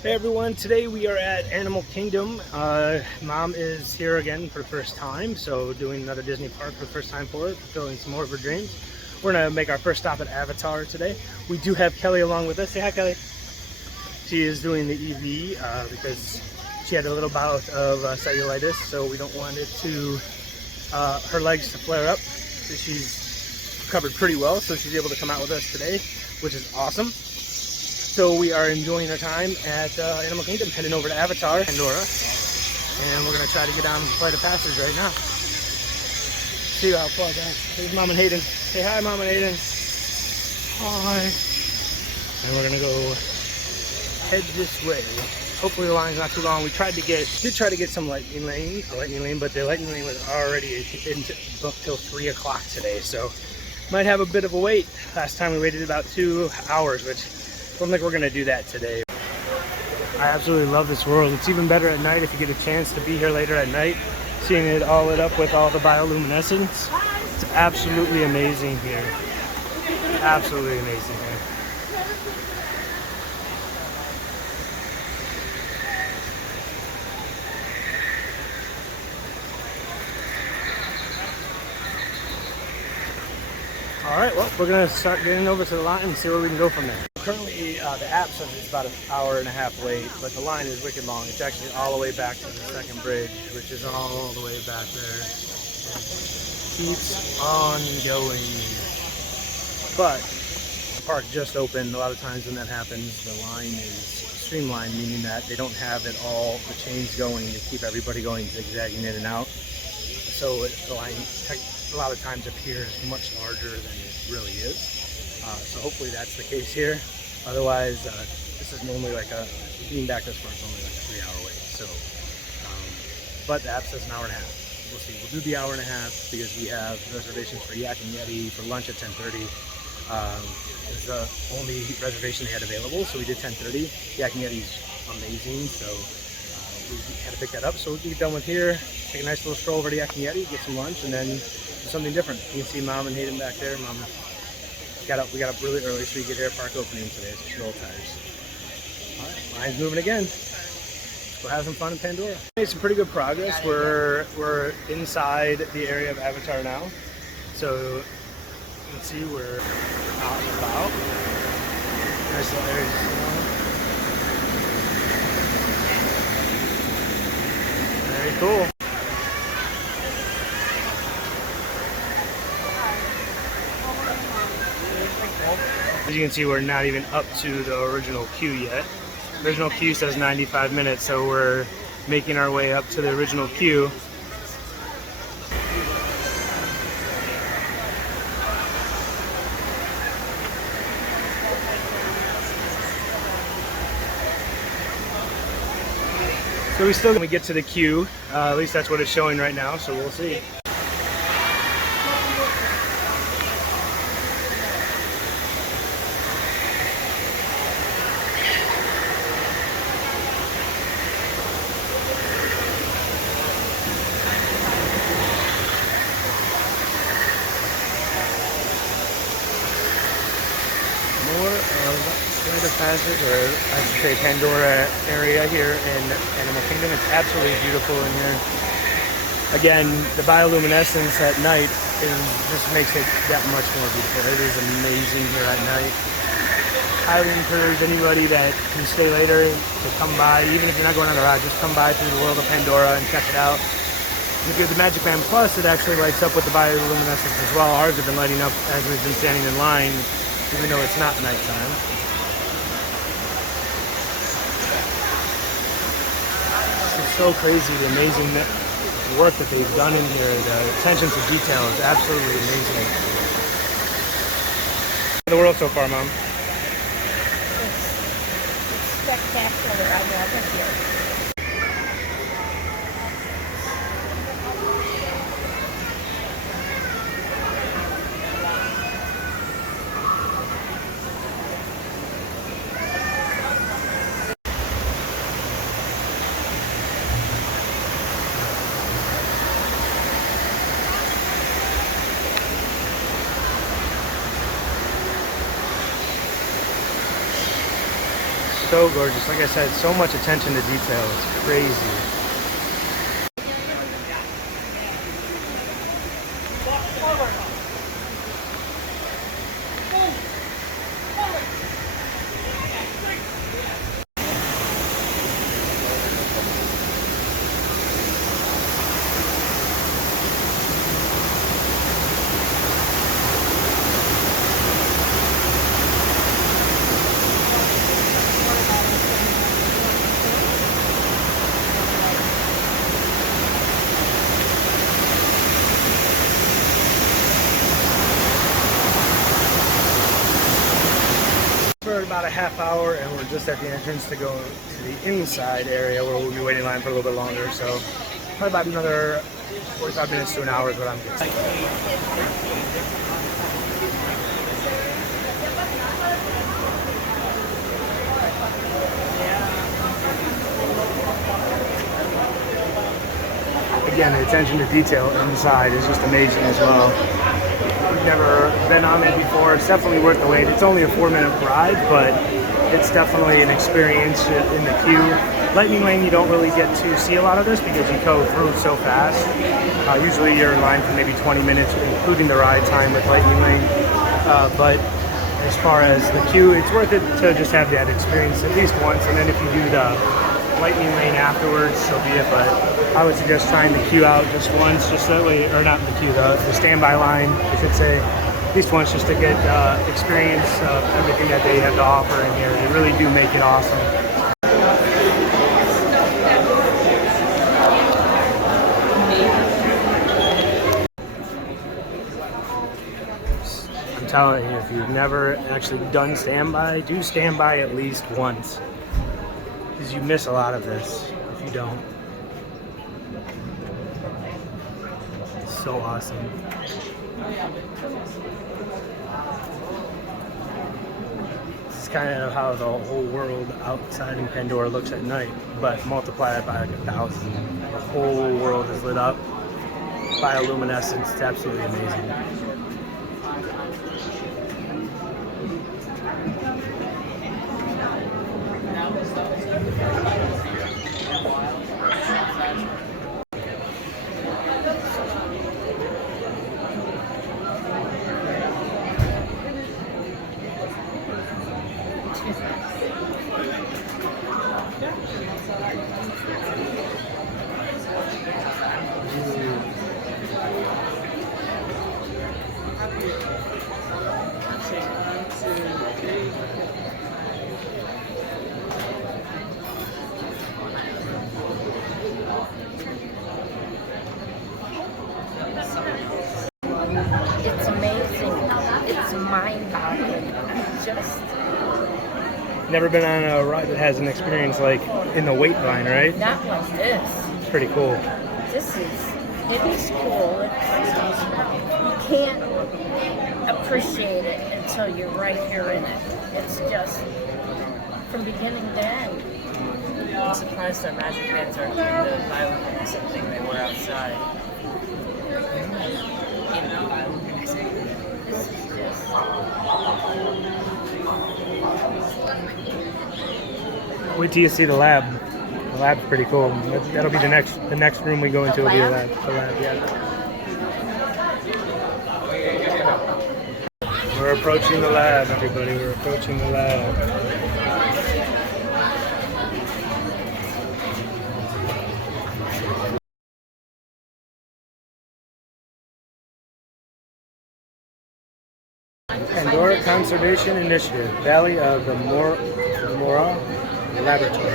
Hey everyone, today we are at Animal Kingdom. Mom is here again for the first time, so doing another Disney park for the first time for her, fulfilling some more of her dreams. We're gonna make our first stop at Avatar today. We do have Kelly along with us. Say hi, Kelly. She is doing the EV because she had a little bout of cellulitis, so we don't want it to her legs to flare up. She's recovered pretty well, so she's able to come out with us today, which is awesome. So we are enjoying our time at Animal Kingdom, heading over to Avatar, Pandora, and we're gonna try to get down Flight of Passage right now. See how far, guys. There's Mom and Hayden. Say hi, Mom and Hayden. Hi. And we're gonna go head this way. Hopefully the line's not too long. We did try to get some lightning lane, but the lightning lane was already booked till 3 o'clock today, so might have a bit of a wait. Last time we waited about 2 hours, which I don't think we're gonna do that today. I absolutely love this world. It's even better at night if you get a chance to be here later at night, seeing it all lit up with all the bioluminescence. It's absolutely amazing here. Absolutely amazing here. All right, well, we're gonna start getting over to the line and see where we can go from there. Currently, the app says it's about an hour and a half wait, but the line is wicked long. It's actually all the way back to the second bridge, which is all the way back there. Keeps on going. But the park just opened. A lot of times when that happens, the line is streamlined, meaning that they don't have it all, the chains going to keep everybody going, zigzagging in and out. So the line a lot of times appears much larger than it really is. So hopefully that's the case here. Otherwise, this is normally like being back this far is only like a 3-hour wait. So, but the app says an hour and a half. We'll see. We'll do the hour and a half because we have reservations for Yak and Yeti for lunch at 10:30. It's the only reservation they had available, so we did 10:30. Yak and Yeti's amazing, so we had to pick that up. So we'll get done with here, take a nice little stroll over to Yak and Yeti, get some lunch, and then do something different. You can see Mom and Hayden back there. Mom we got up really early so we get air park opening today, so she's a little tired. All right, line's moving again. We'll have some fun in Pandora. Made some pretty good progress. We're inside the area of Avatar now, so you can see we're out and about. Nice little area. Very cool. As you can see, we're not even up to the original queue yet. The original queue says 95 minutes, so we're making our way up to the original queue. So we still, when we get to the queue, at least that's what it's showing right now, so we'll see. Flight of Passage, or I should say Pandora area here in Animal Kingdom. It's absolutely beautiful in here. Again, the bioluminescence at night just makes it that much more beautiful. It is amazing here at night. Highly encourage anybody that can stay later to come by, even if you're not going on the ride, just come by through the world of Pandora and check it out. And if you have the Magic Band Plus, it actually lights up with the bioluminescence as well. Ours have been lighting up as we've been standing in line, even though it's not nighttime. It's so crazy, the amazing work that they've done in here. The attention to detail is absolutely amazing. The world so far, Mom? It's spectacular. I love it here. So gorgeous. Like I said, so much attention to detail. It's crazy. For about a half hour, and we're just at the entrance to go to the inside area where we'll be waiting in line for a little bit longer. So probably about another 45 minutes to an hour is what I'm guessing. Again, the attention to detail inside is just amazing as well. I've never been on it before. It's definitely worth the wait. It's only a 4-minute ride, but it's definitely an experience in the queue. Lightning Lane, you don't really get to see a lot of this because you go through so fast. Usually you're in line for maybe 20 minutes, including the ride time with Lightning Lane. But as far as the queue, it's worth it to just have that experience at least once. And then if you do the Lightning Lane afterwards, so be it. But I would suggest trying to queue out just once, just that way, or not the queue, the standby line, I should say, at least once, just to get experience of everything that they have to offer in here. They really do make it awesome. I'm telling you, if you've never actually done standby, do standby at least once, because you miss a lot of this if you don't. It's so awesome. This is kind of how the whole world outside in Pandora looks at night, but multiply it by like 1,000. The whole world is lit up bioluminescence. It's absolutely amazing. It's amazing. It's mind-boggling. Just Never been on a ride that has an experience like in the wait line, right? not like this. It's pretty cool. It is cool. You can't appreciate it until you're right here in it. It's just from beginning to end. I'm surprised that magic bands are the bioluminescent thing they were outside. This is just Wait till you see the lab. The lab's pretty cool. That'll be the next room we go into. Will be the lab. The lab, yeah. We're approaching the lab, everybody. We're approaching the lab. Pandora Conservation Initiative, Valley of the Mora Laboratory.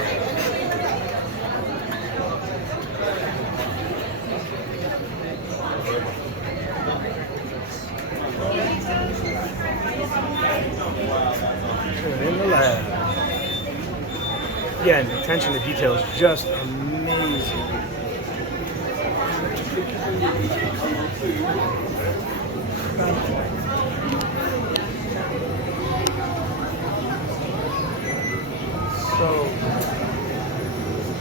In the lab. Again, attention to detail is just amazing. So,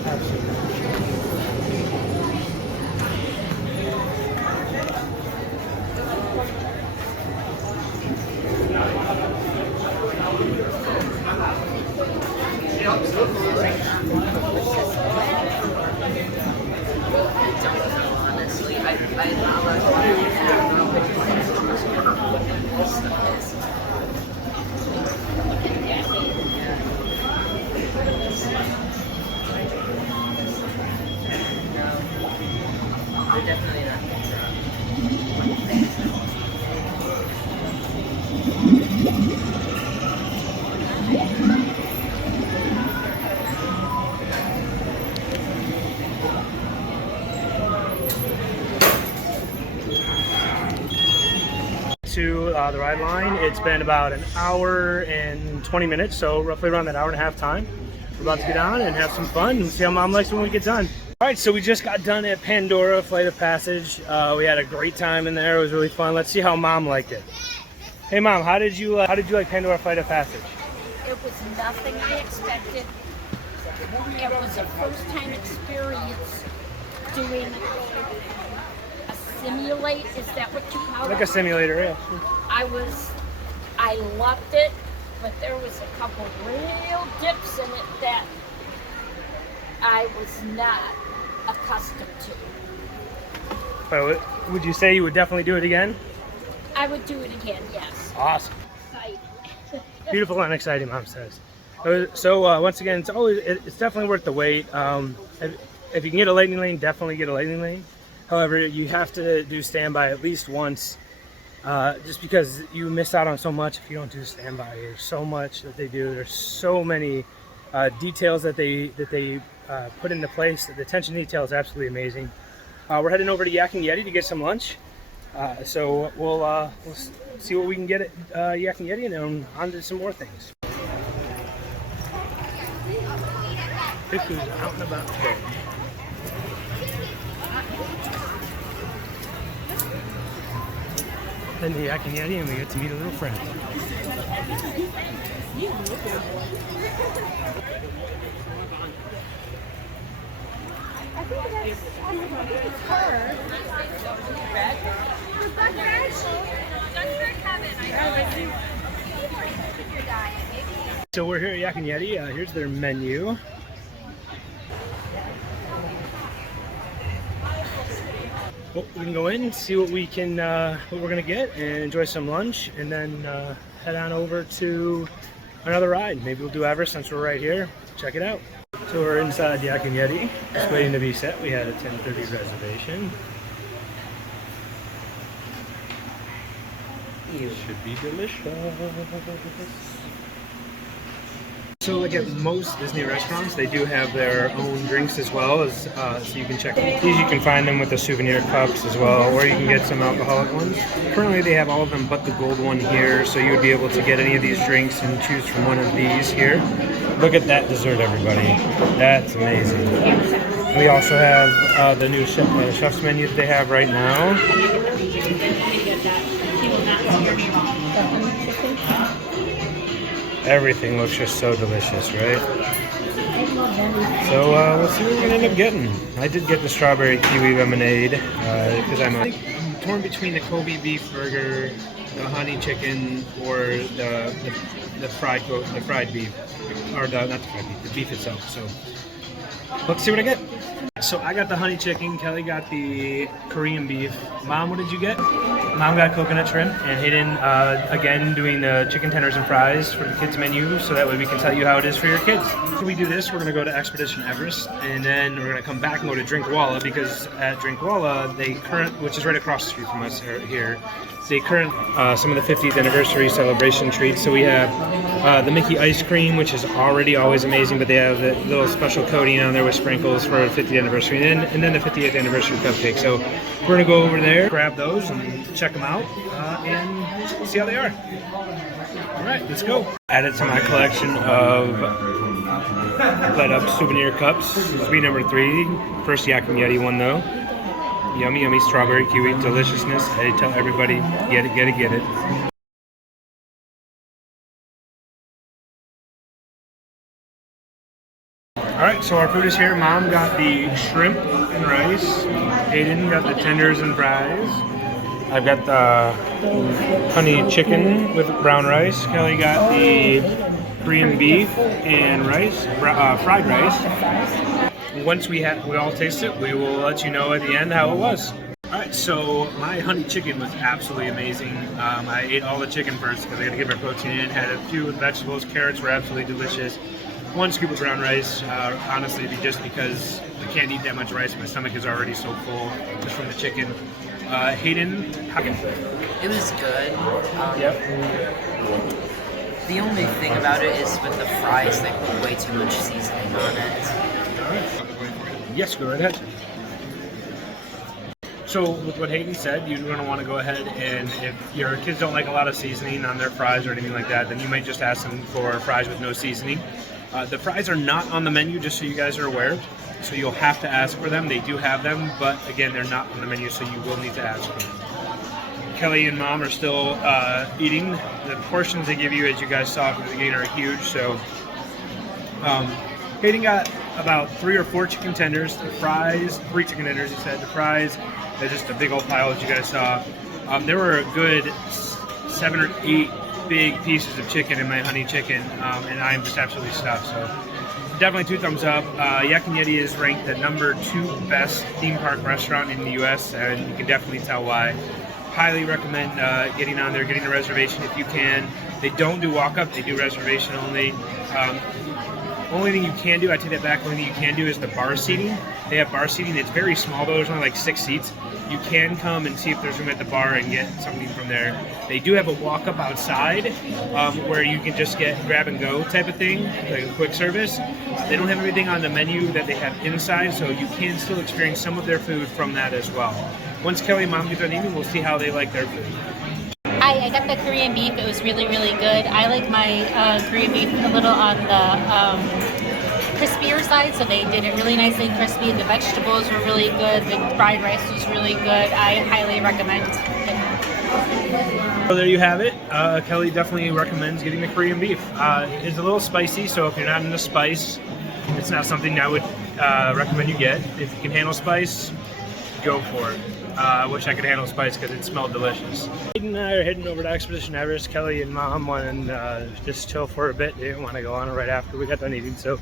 absolutely. Honestly, I learned a lot of this stuff is. No, they're definitely not. To the ride line, it's been about an hour and 20 minutes, so roughly around that hour and a half time. We're about to get on and have some fun and see how Mom likes when we get done. All right, so we just got done at Pandora Flight of Passage. We had a great time in there. It was really fun. Let's see how Mom liked it. Hey Mom, how did you like Pandora Flight of Passage? It was nothing I expected. It was a first time experience doing a simulate. Is that what you call it? Like a simulator, yeah. I loved it, but there was a couple real dips in it that I was not accustomed to. But would you say you would definitely do it again? I would do it again, yes. Awesome. Exciting. Beautiful and exciting, Mom says. So once again, it's definitely worth the wait. If you can get a lightning lane, definitely get a lightning lane. However, you have to do standby at least once, just because you miss out on so much if you don't do standby. There's so much that they do. There's so many details that they put into place. The attention to detail is absolutely amazing. We're heading over to Yak and Yeti to get some lunch. So we'll see what we can get at Yak and Yeti, and then on to some more things. Piku's out and about today. Then the Yak and Yeti, and we get to meet a little friend. So we're here at Yak and Yeti. Here's their menu. Well, we can go in, see what we're gonna get, and enjoy some lunch, and then head on over to another ride. Maybe we'll do Everest since we're right here. Check it out. So we're inside Yak and Yeti, just waiting to be set. We had a 10:30 reservation. It should be delicious. So like at most Disney restaurants, they do have their own drinks as well, as so you can check them. These you can find them with the souvenir cups as well, or you can get some alcoholic ones. Currently they have all of them but the gold one here, so you would be able to get any of these drinks and choose from one of these here. Look at that dessert, everybody. That's amazing. We also have the new chef's menu that they have right now. Everything looks just so delicious, right? So let's see what we're gonna end up getting. I did get the strawberry kiwi lemonade because I'm torn between the Kobe beef burger, the honey chicken, or the fried beef, or not the fried beef, the beef itself. So let's see what I get. So I got the honey chicken, Kelly got the Korean beef. Mom, what did you get? Mom got coconut shrimp, and Hayden, again, doing the chicken tenders and fries for the kids menu, so that way we can tell you how it is for your kids. When we do this, we're gonna go to Expedition Everest, and then we're gonna come back and go to Drinkwalla, because at Drinkwalla, which is right across the street from us here, they some of the 50th anniversary celebration treats. So we have the Mickey ice cream, which is already always amazing, but they have the little special coating on there with sprinkles for the 50th anniversary, and then the 50th anniversary cupcake. So we're gonna go over there, grab those, and check them out, and see how they are. All right, let's go. Added to my collection of Light Up souvenir cups. This will be number 3. First Yak and Yeti one though. Yummy, yummy strawberry kiwi deliciousness. I tell everybody, get it, get it, get it. Alright, so our food is here. Mom got the shrimp and rice. Hayden got the tenders and fries. I've got the honey chicken with brown rice. Kelly got the Korean beef and rice, fried rice. Once we all taste it, we will let you know at the end how it was. All right, so my honey chicken was absolutely amazing. I ate all the chicken first because I got to get my protein in. Had a few vegetables. Carrots were absolutely delicious. 1 scoop of brown rice, honestly, just because I can't eat that much rice. My stomach is already so full just from the chicken. Hayden, It was good. Yep. The only thing about it is with the fries, they put way too much seasoning on it. Yes, go right ahead. So with what Hayden said, you're going to want to go ahead and if your kids don't like a lot of seasoning on their fries or anything like that, then you might just ask them for fries with no seasoning. The fries are not on the menu, just so you guys are aware. So you'll have to ask for them. They do have them, but again, they're not on the menu, so you will need to ask for them. Kelly and Mom are still eating. The portions they give you, as you guys saw from the beginning, are huge. So Hayden got about 3 or 4 chicken tenders. The fries, 3 chicken tenders, he said. The fries, they're just a big old pile, as you guys saw. There were a good 7 or 8 big pieces of chicken in my honey chicken, and I am just absolutely stuffed. So definitely 2 thumbs up. Yak and Yeti is ranked the #2 best theme park restaurant in the U.S., and you can definitely tell why. Highly recommend getting on there, getting a reservation if you can. They don't do walk-up, they do reservation only. Only thing you can do, I take that back, only thing you can do is the bar seating. They have bar seating, it's very small though, there's only like 6 seats. You can come and see if there's room at the bar and get something from there. They do have a walk-up outside where you can just get grab and go type of thing, like a quick service. They don't have everything on the menu that they have inside, so you can still experience some of their food from that as well. Once Kelly and Mom get done eating, we'll see how they like their food. I got the Korean beef. It was really, really good. I like my Korean beef a little on the crispier side, so they did it really nicely crispy. The vegetables were really good. The fried rice was really good. I highly recommend it. So there you have it. Kelly definitely recommends getting the Korean beef. It's a little spicy, so if you're not into spice, it's not something I would recommend you get. If you can handle spice, go for it. I wish I could handle spice because it smelled delicious. Hayden and I are heading over to Expedition Everest. Kelly and Mom wanted to just chill for a bit. They didn't want to go on it right after we got done eating, so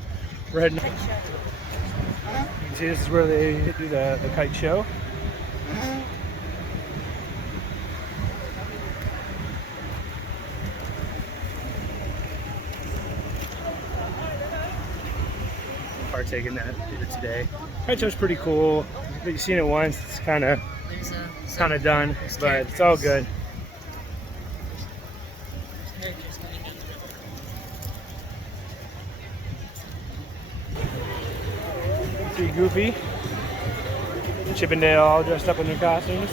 we're heading. You can see this is where they do the kite show. Partake in that today. Kite show's pretty cool. But you've seen it once. It's kind of done, but it's all good. See Goofy, Chippendale, all dressed up in their costumes.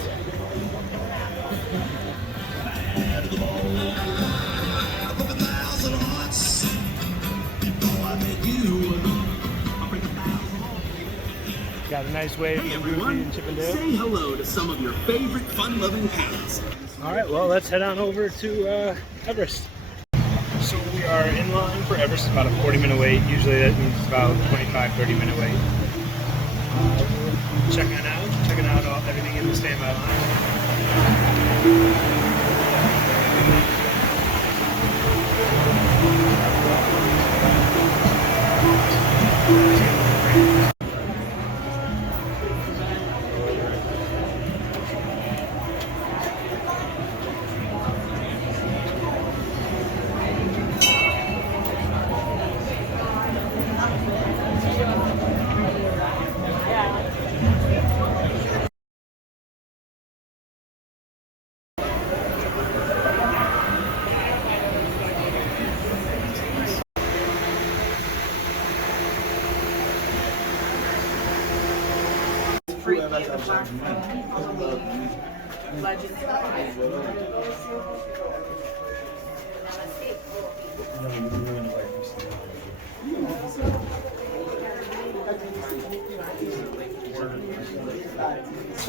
Got a nice wave from Goofy and Chippendale. Say hello to some of your favorite fun-loving pets. All right, well, let's head on over to Everest. So we are in line for Everest. It's about a 40-minute wait. Usually that means it's about 25, 30-minute wait. Checking out everything in the standby line.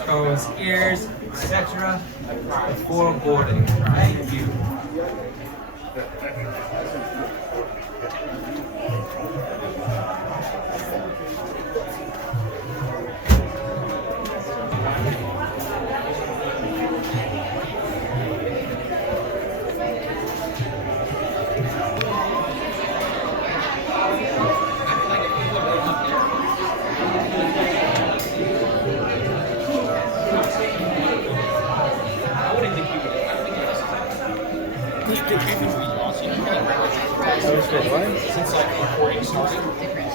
Toes, ears, etc. before boarding. Thank you.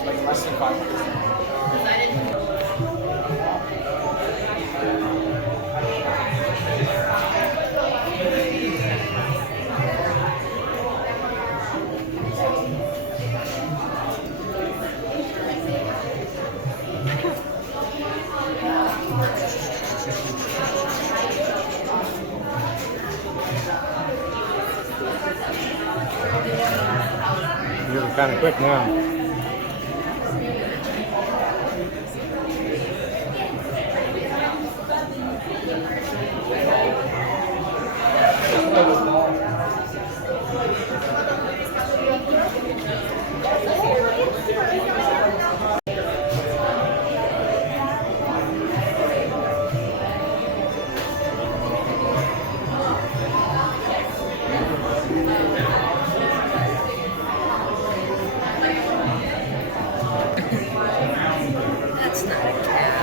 like less than 500. You're kind of quick now. That's not a cow.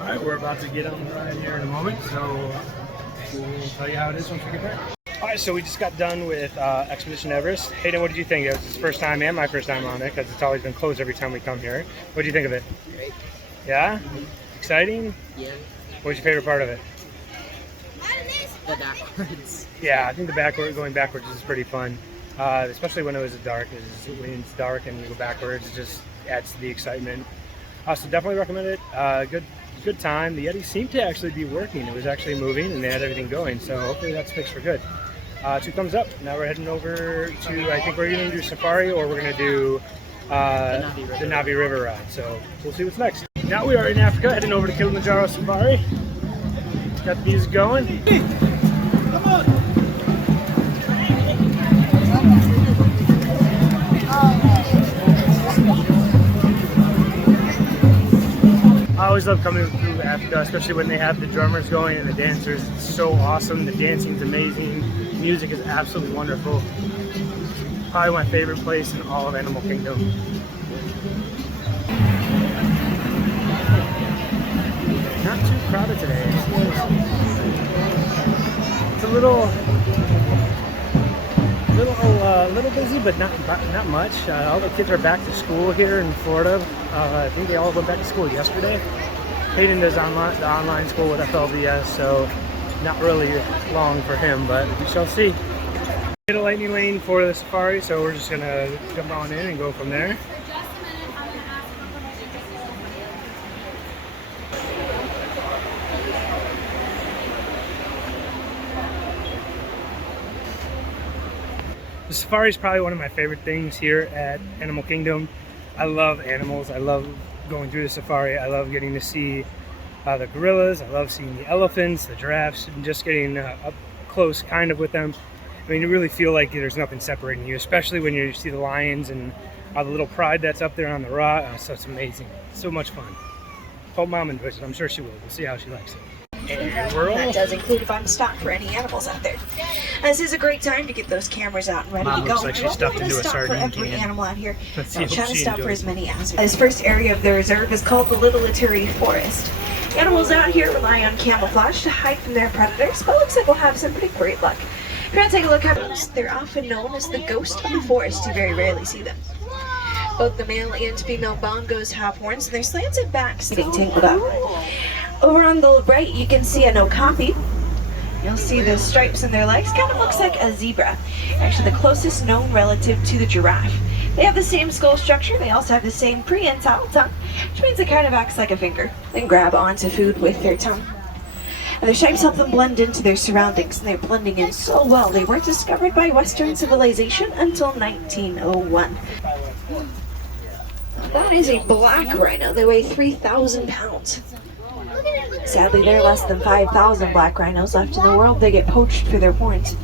Alright, we're about to get on the ride here in a moment, so we'll tell you how it is once we get there. Alright, so we just got done with Expedition Everest. Hayden, what did you think? It was his first time and my first time on it, because it's always been closed every time we come here. What did you think of it? Great. Yeah? Exciting? Yeah. What was your favorite part of it? The backwards. Yeah, I think going backwards is pretty fun, especially when it was dark. When it's dark and you go backwards, it just adds to the excitement. So definitely recommend it. Good time. The Yeti seemed to actually be working. It was actually moving and they had everything going. So hopefully that's fixed for good. 2 thumbs up. Now we're heading over to, I think we're going to do safari or we're going to do the Navi River ride. So we'll see what's next. Now we are in Africa, heading over to Kilimanjaro Safari. Got the music going. Come on. I always love coming through Africa, especially when they have the drummers going and the dancers. It's so awesome. The dancing's amazing. The music is absolutely wonderful. Probably my favorite place in all of Animal Kingdom. Not too crowded today. It's a little busy, but not much. All the kids are back to school here in Florida. I think they all went back to school yesterday. Hayden does the online school with FLVS, so not really long for him, but we shall see. Hit a lightning lane for the safari, so we're just gonna jump on in and go from there. The safari is probably one of my favorite things here at Animal Kingdom. I love animals. I love going through the safari. I love getting to see the gorillas. I love seeing the elephants, the giraffes, and just getting up close kind of with them. I mean, you really feel like there's nothing separating you, especially when you see the lions and the little pride that's up there on the rock. So it's amazing. So much fun. Hope Mom enjoys it. I'm sure she will. We'll see how she likes it. And we're That all does include if I'm stocked for any animals out there. This is a great time to get those cameras out and ready Mom to go. looks like she's We're stuffed gonna into a stop for sardine every can. animal out here. Let's see I'm if trying to she stop for enjoys as many as. This first area of the reserve is called the Little Ituri Forest. Animals out here rely on camouflage to hide from their predators, but looks like we'll have some pretty great luck. If you want to take a look at them, they're often known as the ghost of the forest. You very rarely see them. Both the male and female bongos have horns, and their slanted backs getting tangled up. Over on the right, you can see an okapi. You'll see the stripes in their legs. Kind of looks like a zebra. Actually, the closest known relative to the giraffe. They have the same skull structure. They also have the same prehensile tongue, which means it kind of acts like a finger. They grab onto food with their tongue. And their shapes help them blend into their surroundings, and they're blending in so well. They weren't discovered by Western civilization until 1901. That is a black rhino. They weigh 3,000 pounds. Sadly, there are less than 5,000 black rhinos left in the world. They get poached for their horns.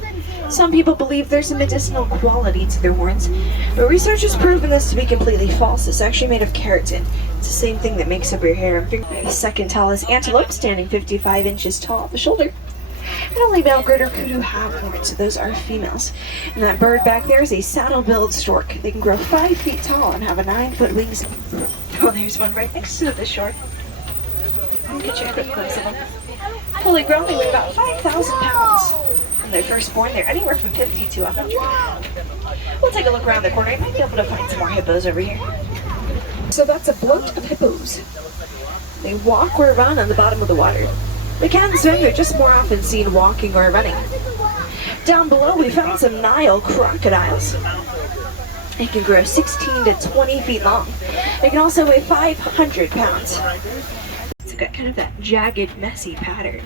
Some people believe there's a medicinal quality to their horns, but research has proven this to be completely false. It's actually made of keratin. It's the same thing that makes up your hair and finger. The second tallest antelope, standing 55 inches tall at the shoulder. And only male greater kudu have horns, so those are females. And that bird back there is a saddle-billed stork. They can grow 5 feet tall and have a 9-foot wingspan. Oh, there's one right next to the shore. I'll get you a quick glimpse of them. Fully grown, they weigh about 5,000 pounds. When they're first born, they're anywhere from 50 to 100. We'll take a look around the corner. You might be able to find some more hippos over here. So that's a bloat of hippos. They walk or run on the bottom of the water. They can swim, they're just more often seen walking or running. Down below, we found some Nile crocodiles. They can grow 16 to 20 feet long. They can also weigh 500 pounds. It's got kind of that jagged, messy pattern.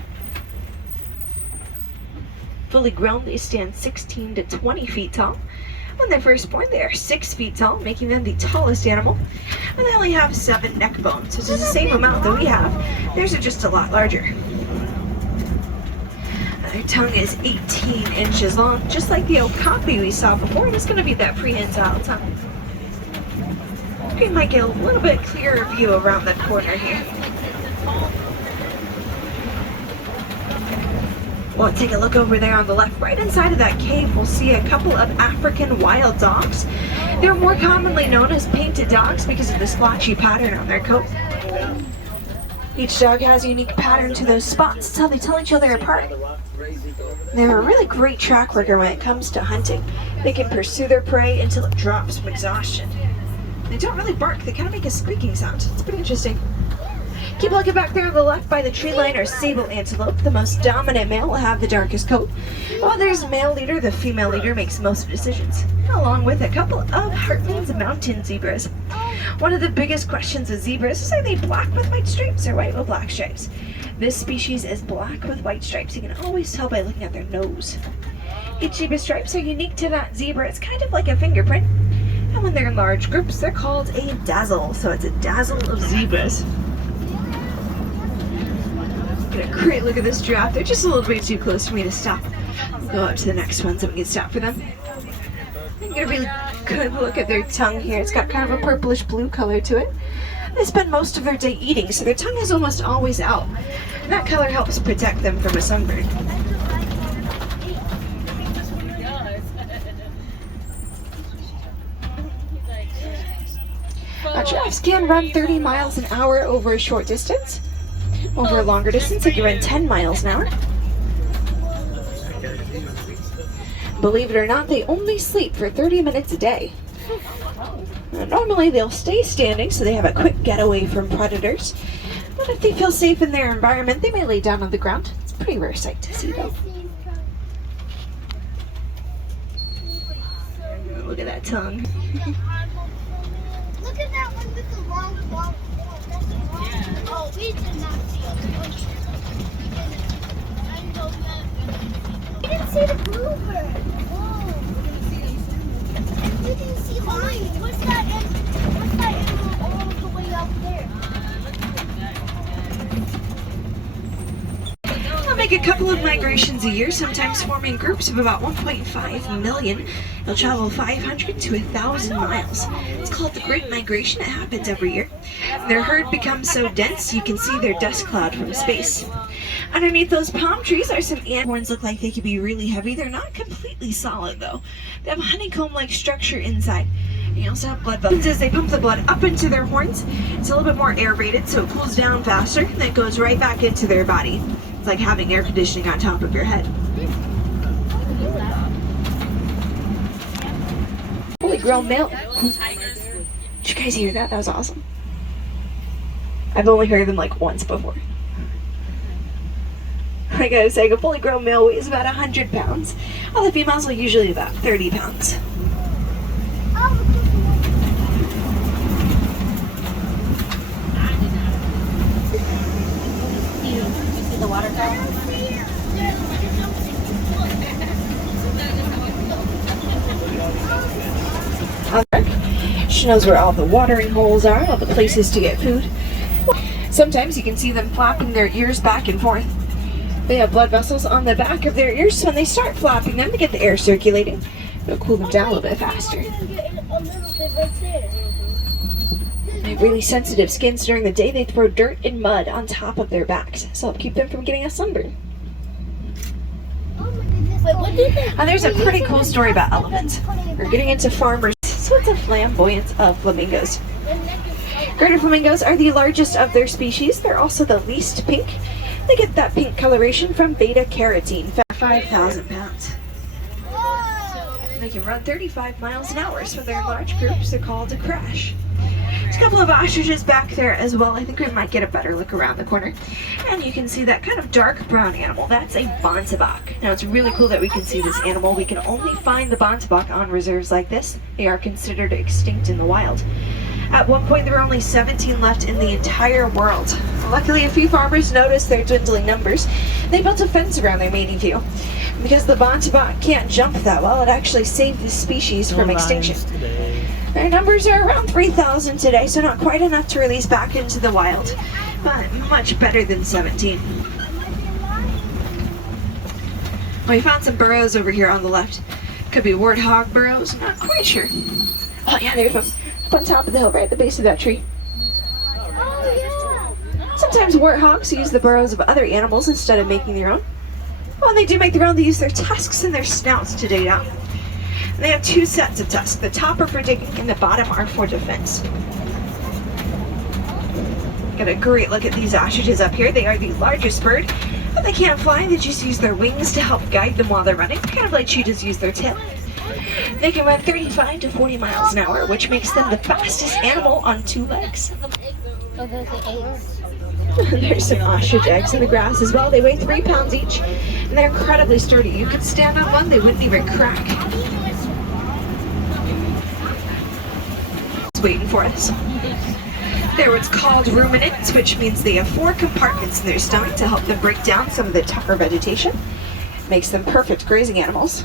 Fully grown, they stand 16 to 20 feet tall. When they're first born, they are 6 feet tall, making them the tallest animal. And they only have 7 neck bones, which is the same amount that we have. Theirs are just a lot larger. Their tongue is 18 inches long, just like the okapi we saw before. It's going to be that prehensile tongue. You might get a little bit clearer view around the corner here. We'll take a look over there on the left. Right inside of that cave, we'll see a couple of African wild dogs. They're more commonly known as painted dogs because of the splotchy pattern on their coat. Each dog has a unique pattern to those spots. It's how they tell each other apart. They have a really great track record when it comes to hunting. They can pursue their prey until it drops from exhaustion. They don't really bark, they kind of make a squeaking sound. It's pretty interesting. Keep looking back there on the left by the tree line are sable antelope. The most dominant male will have the darkest coat. While there's a male leader, the female leader makes most of the decisions, along with a couple of Hartland's mountain zebras. One of the biggest questions with zebras is, are they black with white stripes or white with black stripes? This species is black with white stripes. You can always tell by looking at their nose. Each zebra stripes are unique to that zebra. It's kind of like a fingerprint. And when they're in large groups, they're called a dazzle. So it's a dazzle of zebras. Get a great look at this giraffe. They're just a little bit too close for me to stop. We'll go up to the next one so we can stop for them. Get a really good look at their tongue here. It's got kind of a purplish blue color to it. They spend most of their day eating, so their tongue is almost always out. And that color helps protect them from a sunburn. Now, giraffes can run 30 miles an hour over a short distance. Over a longer distance, they can run 10 miles an hour. Believe it or not, they only sleep for 30 minutes a day. Now, normally they'll stay standing so they have a quick getaway from predators. But if they feel safe in their environment, they may lay down on the ground. It's a pretty rare sight to see though. Look at that tongue. Look at that one with the long horn. Oh, we did not see it. I know that. We didn't see the bluebird. Whoa. We didn't see mine. What's that animal all the way up there? They'll make a couple of migrations a year, sometimes forming groups of about 1.5 million. They'll travel 500 to 1,000 miles. It's called the Great Migration. It happens every year. Their herd becomes so dense you can see their dust cloud from space. Underneath those palm trees are some ant horns. Look like they could be really heavy. They're not completely solid though. They have a honeycomb-like structure inside. And you also have blood vessels. As they pump the blood up into their horns, it's a little bit more aerated, so it cools down faster, and then it goes right back into their body. It's like having air conditioning on top of your head. Fully grown male. Did you guys hear that? That was awesome. I've only heard them like once before. Like I was saying, a fully grown male weighs about 100 pounds, while the females are usually about 30 pounds. You see the waterfall? She knows where all the watering holes are, all the places to get food. Sometimes you can see them flapping their ears back and forth. They have blood vessels on the back of their ears, so when they start flapping them to get the air circulating, it'll cool them down a little bit faster. They have really sensitive skins. During the day, they throw dirt and mud on top of their backs, so it'll keep them from getting a sunburn. And there's a pretty cool story about elephants. We're getting into farmers, so it's a flamboyance of flamingos. Greater flamingos are the largest of their species. They're also the least pink. They get that pink coloration from beta carotene, 5,000 pounds. They can run 35 miles an hour, so they're large groups. They're called a crash. There's a couple of ostriches back there as well. I think we might get a better look around the corner. And you can see that kind of dark brown animal. That's a bontebok. Now it's really cool that we can see this animal. We can only find the bontebok on reserves like this. They are considered extinct in the wild. At one point, there were only 17 left in the entire world. Luckily, a few farmers noticed their dwindling numbers. They built a fence around their mating field. Because the bontebok can't jump that well, it actually saved the species from extinction. Their numbers are around 3,000 today, so not quite enough to release back into the wild, but much better than 17. We found some burrows over here on the left. Could be warthog burrows, not quite sure. Oh yeah, there's one up on top of the hill, right at the base of that tree. Sometimes warthogs use the burrows of other animals instead of making their own. When they do make their own, they use their tusks and their snouts to dig out. And they have two sets of tusks. The top are for digging and the bottom are for defense. Got a great look at these ostriches up here. They are the largest bird. But they can't fly, they just use their wings to help guide them while they're running, kind of like cheetahs use their tail. They can run 35 to 40 miles an hour, which makes them the fastest animal on two legs. Oh, those are eggs. There's some ostrich eggs in the grass as well. They weigh 3 pounds each, and they're incredibly sturdy. You could stand on one, they wouldn't even crack. It's waiting for us. They're what's called ruminants, which means they have 4 compartments in their stomach to help them break down some of the tougher vegetation. Makes them perfect grazing animals.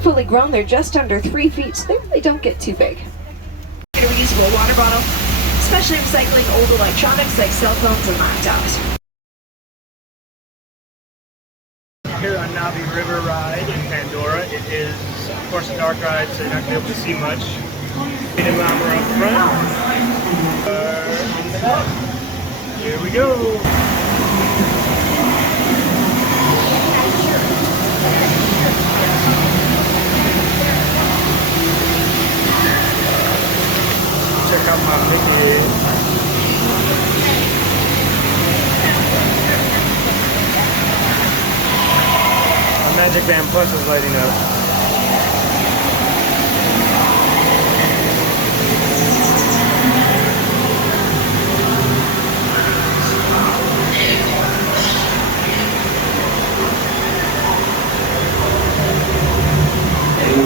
Fully grown, they're just under 3 feet, so they really don't get too big. A reusable water bottle, especially recycling old electronics like cell phones and laptops. Here on Navi River Ride in Pandora, it is, of course, a dark ride, so you're not going to be able to see much. And when we're up front, on the back. Here we go. Check out my Mickey. My Magic Band Plus is lighting up.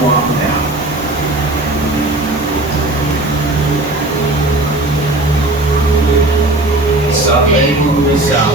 Walk down. Sabe começar.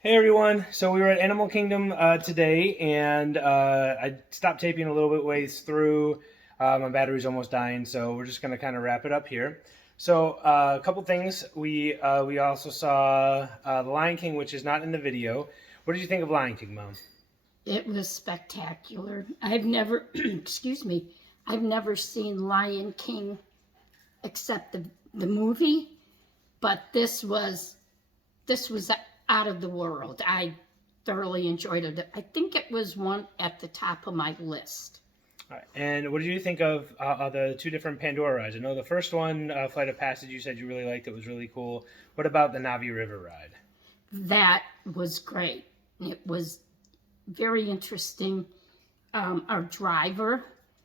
Hey everyone, so we were at Animal Kingdom today, and I stopped taping a little bit ways through. My battery's almost dying, so we're just going to kind of wrap it up here. So a couple things. We also saw The Lion King, which is not in the video. What did you think of Lion King, Mom? It was spectacular. I've never, excuse me, I've never seen Lion King except the movie, but this was out of the world. I thoroughly enjoyed it. I think it was one at the top of my list. All right. And what did you think of the two different Pandora rides? I know the first one, Flight of Passage, you said you really liked. It was really cool. What about the Navi River ride? That was great. It was very interesting. Our driver.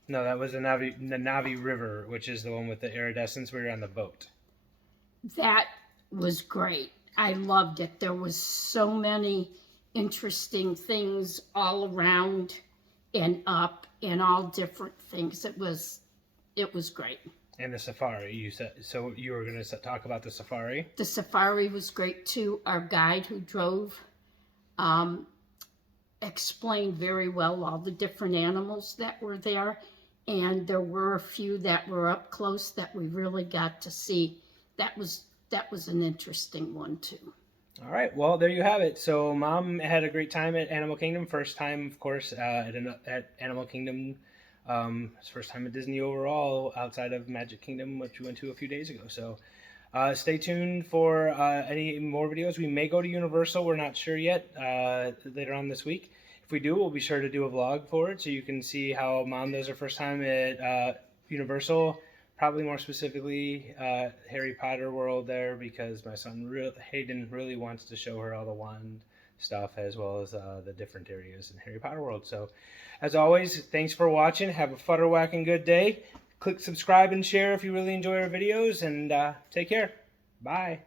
No, that was the Navi River, which is the one with the iridescence where you're on the boat. That was great. I loved it. There was so many interesting things all around and up and all different things. It was great. And the safari, you said, so you were going to talk about the safari? The safari was great too. Our guide who drove explained very well all the different animals that were there. And there were a few that were up close that we really got to see. That was an interesting one too. All right, well, there you have it. So Mom had a great time at Animal Kingdom. First time, of course, at Animal Kingdom. It's first time at Disney overall, outside of Magic Kingdom, which we went to a few days ago. So stay tuned for any more videos. We may go to Universal. We're not sure yet, later on this week. If we do, we'll be sure to do a vlog for it so you can see how Mom does her first time at Universal. Probably more specifically Harry Potter World there, because my son Hayden really wants to show her all the wand stuff as well as the different areas in Harry Potter World. So as always, thanks for watching. Have a futter-whacking good day. Click subscribe and share if you really enjoy our videos, and take care. Bye.